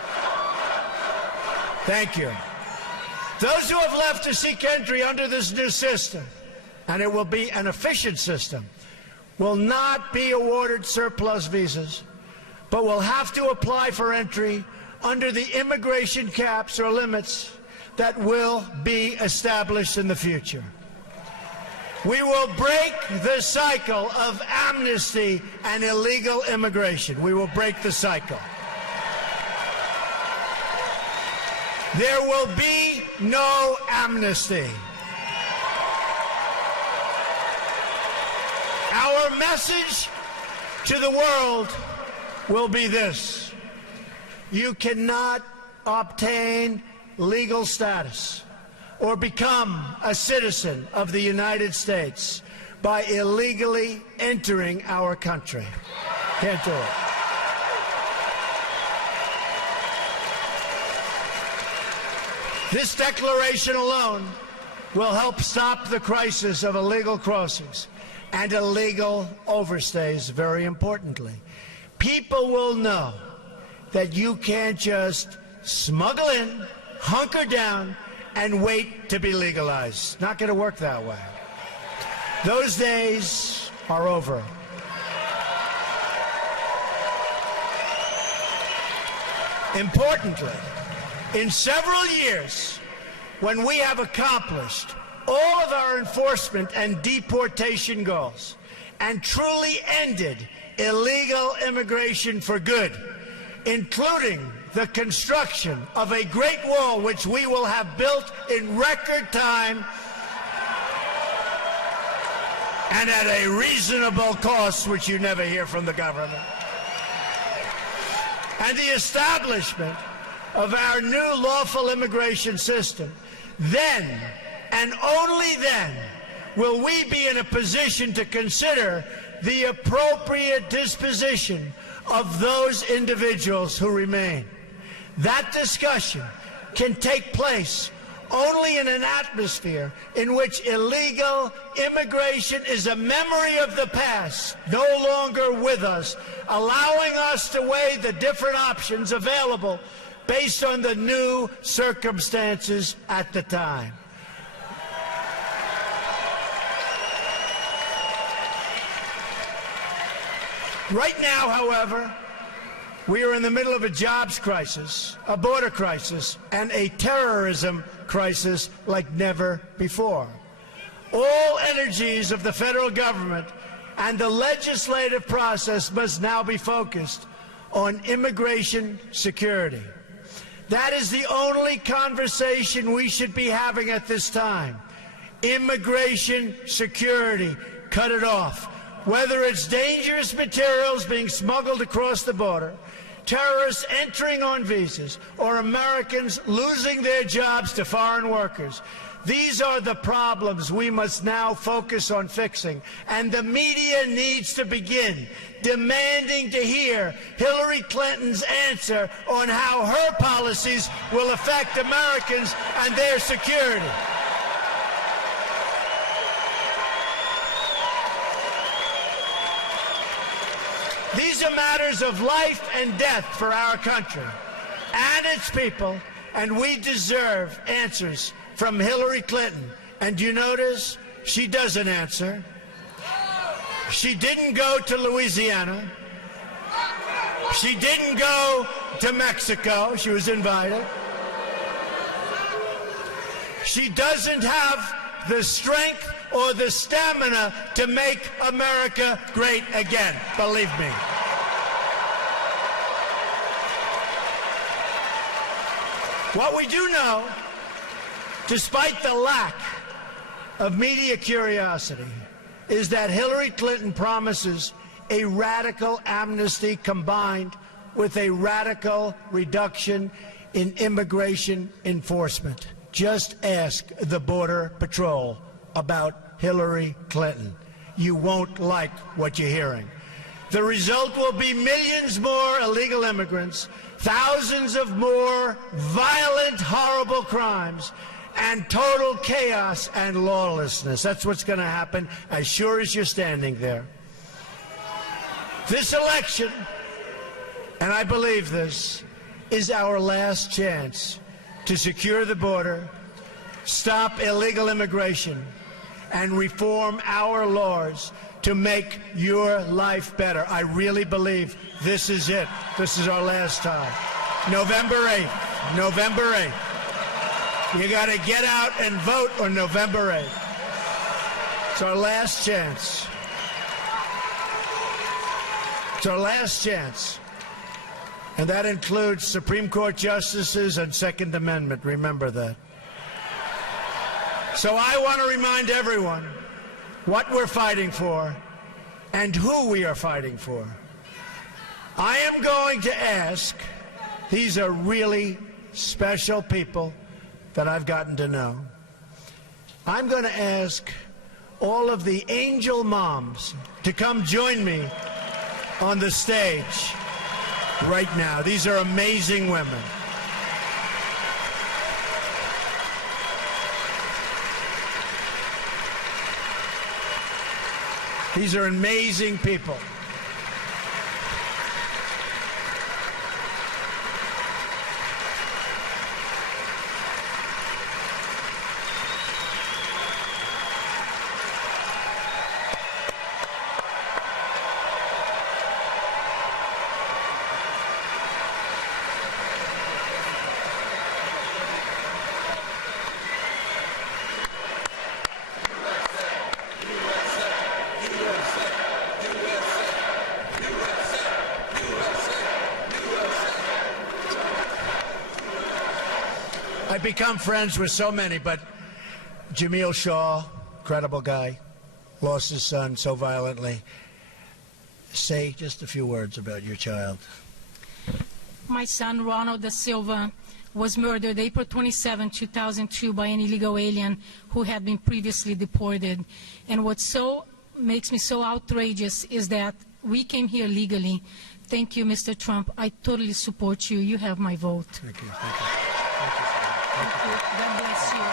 Thank you. Those who have left to seek entry under this new system, and it will be an efficient system, will not be awarded surplus visas, but will have to apply for entry under the immigration caps or limits that will be established in the future. We will break the cycle of amnesty and illegal immigration. We will break the cycle. There will be no amnesty. Our message to the world will be this: you cannot obtain legal status or become a citizen of the United States by illegally entering our country. Can't do it. This declaration alone will help stop the crisis of illegal crossings and illegal overstays, very importantly. People will know that you can't just smuggle in, hunker down, and wait to be legalized. Not going to work that way. Those days are over. Importantly, in several years, when we have accomplished all of our enforcement and deportation goals and truly ended illegal immigration for good, including the construction of a great wall which we will have built in record time and at a reasonable cost, which you never hear from the government, and the establishment of our new lawful immigration system, then and only then will we be in a position to consider the appropriate disposition of those individuals who remain. That discussion can take place only in an atmosphere in which illegal immigration is a memory of the past, no longer with us, allowing us to weigh the different options available based on the new circumstances at the time. Right now, however, we are in the middle of a jobs crisis, a border crisis, and a terrorism crisis like never before. All energies of the federal government and the legislative process must now be focused on immigration security. That is the only conversation we should be having at this time. Immigration security. Cut it off. Whether it's dangerous materials being smuggled across the border, terrorists entering on visas, or Americans losing their jobs to foreign workers. These are the problems we must now focus on fixing, and the media needs to begin demanding to hear Hillary Clinton's answer on how her policies will affect Americans and their security. These are matters of life and death for our country and its people, and we deserve answers from Hillary Clinton. And you notice she doesn't answer. She didn't go to Louisiana. She didn't go to Mexico. She was invited. She doesn't have the strength or the stamina to make America great again, believe me. What we do know, despite the lack of media curiosity, is that Hillary Clinton promises a radical amnesty combined with a radical reduction in immigration enforcement. Just ask the Border Patrol about Hillary Clinton. You won't like what you're hearing. The result will be millions more illegal immigrants, thousands of more violent, horrible crimes, and total chaos and lawlessness. That's what's going to happen as sure as you're standing there. This election, and I believe this, is our last chance to secure the border, stop illegal immigration, and reform our laws to make your life better. I really believe this is it. This is our last time. November 8th. November 8th. You got to get out and vote on November 8th. It's our last chance. It's our last chance. And that includes Supreme Court justices and Second Amendment. Remember that. So I want to remind everyone what we're fighting for and who we are fighting for. I am going to ask, these are really special people that I've gotten to know. I'm going to ask all of the angel moms to come join me on the stage right now. These are amazing women. These are amazing people. I've become friends with so many, but Jamil Shaw, incredible guy, lost his son so violently. Say just a few words about your child. My son, Ronald da Silva, was murdered April 27, 2002 by an illegal alien who had been previously deported. And what makes me so outrageous is that we came here legally. Thank you, Mr. Trump. I totally support you. You have my vote. Thank you. Thank you. Thank you. God bless you.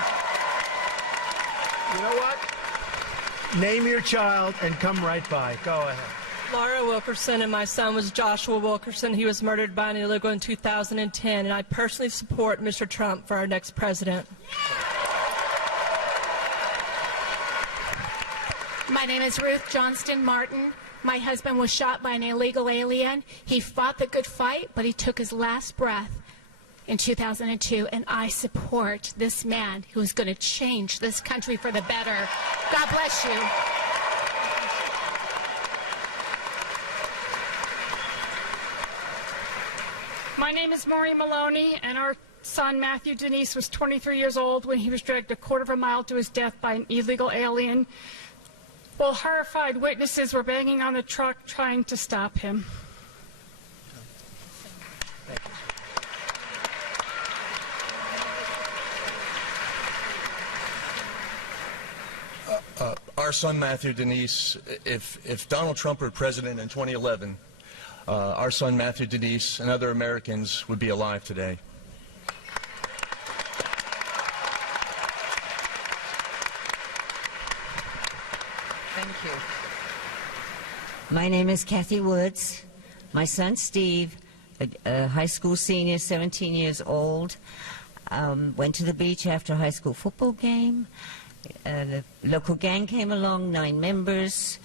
You know what? Name your child and come right by. Go ahead. Laura Wilkerson, and my son was Joshua Wilkerson. He was murdered by an illegal in 2010, and I personally support Mr. Trump for our next president. My name is Ruth Johnston Martin. My husband was shot by an illegal alien. He fought the good fight, but he took his last breath in 2002, and I support this man who is going to change this country for the better. God bless you. My name is Maureen Maloney, and our son Matthew Denise was 23 years old when he was dragged a quarter of a mile to his death by an illegal alien, while horrified witnesses were banging on the truck trying to stop him. Our son Matthew Denise, if Donald Trump were president in 2011, our son Matthew Denise and other Americans would be alive today. Thank you. My name is Kathy Woods. My son Steve, a high school senior, 17 years old, went to the beach after a high school football game. The local gang came along, 9 members.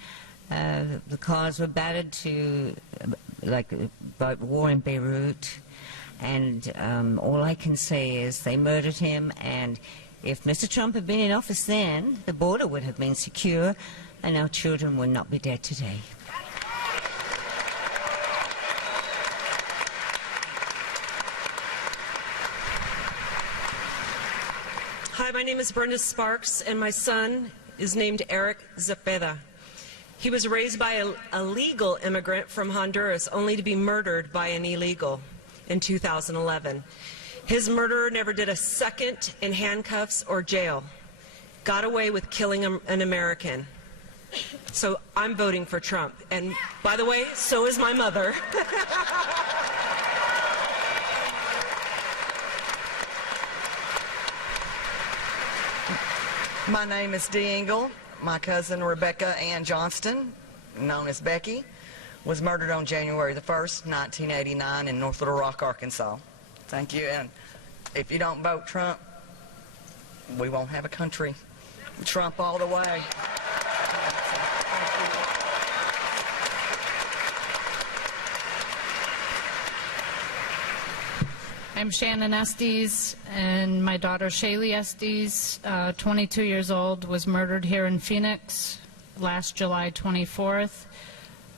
The cars were battered to like about war in Beirut, and all I can say is they murdered him, and if Mr. Trump had been in office then, the border would have been secure and our children would not be dead today. Hi, my name is Brenda Sparks, and my son is named Eric Zepeda. He was raised by a legal immigrant from Honduras, only to be murdered by an illegal in 2011. His murderer never did a second in handcuffs or jail. Got away with killing an American. So I'm voting for Trump. And by the way, so is my mother. My name is Dee Engle. My cousin Rebecca Ann Johnston, known as Becky, was murdered on January the 1st, 1989 in North Little Rock, Arkansas. Thank you. And if you don't vote Trump, we won't have a country. Trump all the way. I'm Shannon Estes, and my daughter Shaylee Estes, 22 years old, was murdered here in Phoenix last July 24th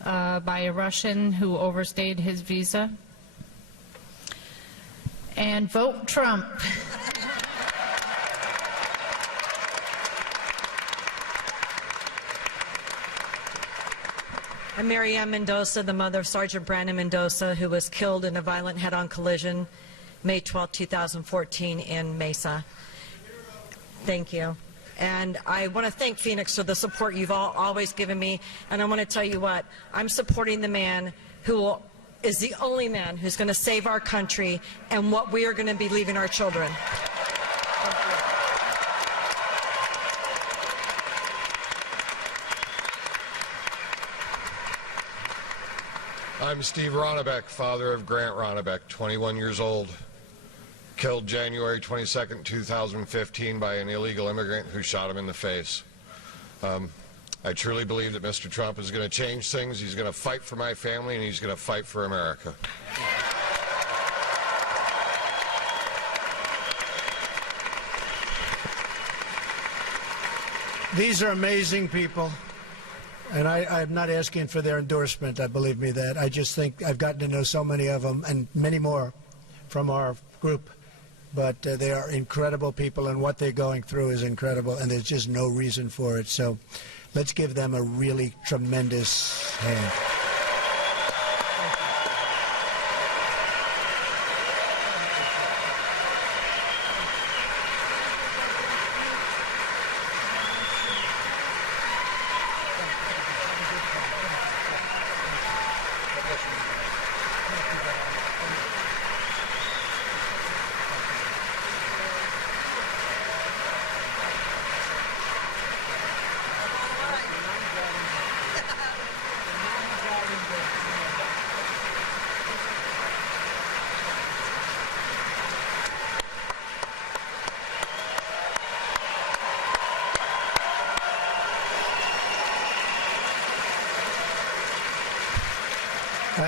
by a Russian who overstayed his visa. And vote Trump. I'm Mary Ann Mendoza, the mother of Sergeant Brandon Mendoza, who was killed in a violent head-on collision May 12, 2014 in Mesa. Thank you. And I want to thank Phoenix for the support you've always given me. And I want to tell you what, I'm supporting the man who is the only man who's going to save our country and what we are going to be leaving our children. I'm Steve Ronnebeck, father of Grant Ronnebeck, 21 years old, killed January 22nd, 2015 by an illegal immigrant who shot him in the face. I truly believe that Mr. Trump is going to change things. He's going to fight for my family, and he's going to fight for America. These are amazing people. And I'm not asking for their endorsement, believe me that. I just think I've gotten to know so many of them and many more from our group. But they are incredible people, and what they're going through is incredible, and there's just no reason for it. So let's give them a really tremendous hand.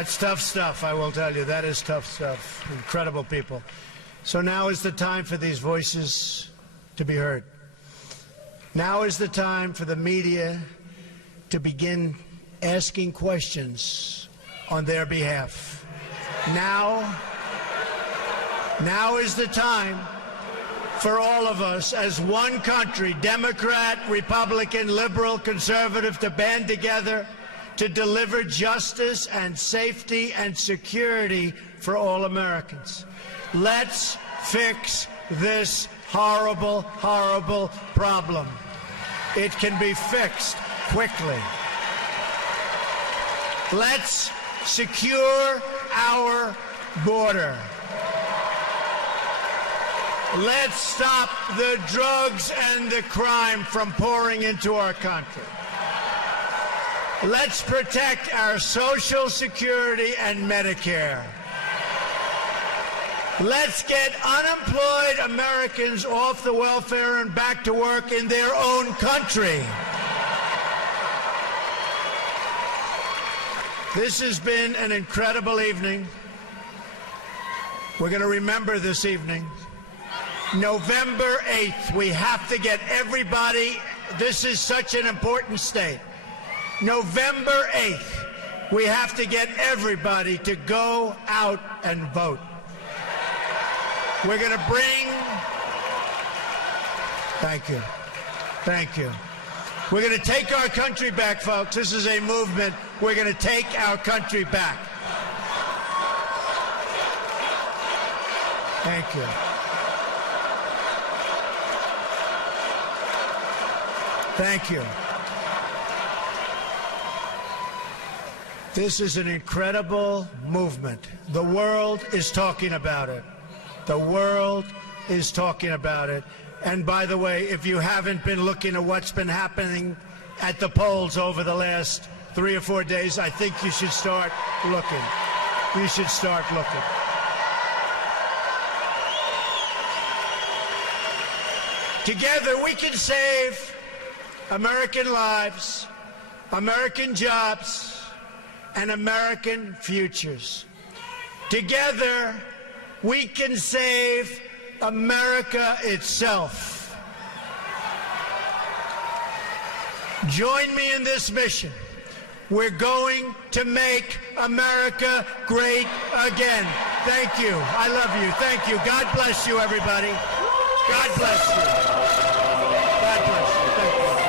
That's tough stuff, I will tell you. That is tough stuff. Incredible people. So now is the time for these voices to be heard. Now is the time for the media to begin asking questions on their behalf. Now is the time for all of us as one country, Democrat, Republican, liberal, conservative, to band together to deliver justice and safety and security for all Americans. Let's fix this horrible, horrible problem. It can be fixed quickly. Let's secure our border. Let's stop the drugs and the crime from pouring into our country. Let's protect our Social Security and Medicare. Let's get unemployed Americans off the welfare and back to work in their own country. This has been an incredible evening. We're going to remember this evening. November 8th, we have to get everybody. This is such an important state. November 8th, we have to get everybody to go out and vote. We're going to bring... Thank you. Thank you. We're going to take our country back, folks. This is a movement. We're going to take our country back. Thank you. Thank you. This is an incredible movement. The world is talking about it. The world is talking about it. And by the way, if you haven't been looking at what's been happening at the polls over the last 3 or 4 days, I think you should start looking. You should start looking. Together we can save American lives, American jobs, and American futures. Together, we can save America itself. Join me in this mission. We're going to make America great again. Thank you. I love you. Thank you. God bless you, everybody. God bless you. God bless you. Thank you.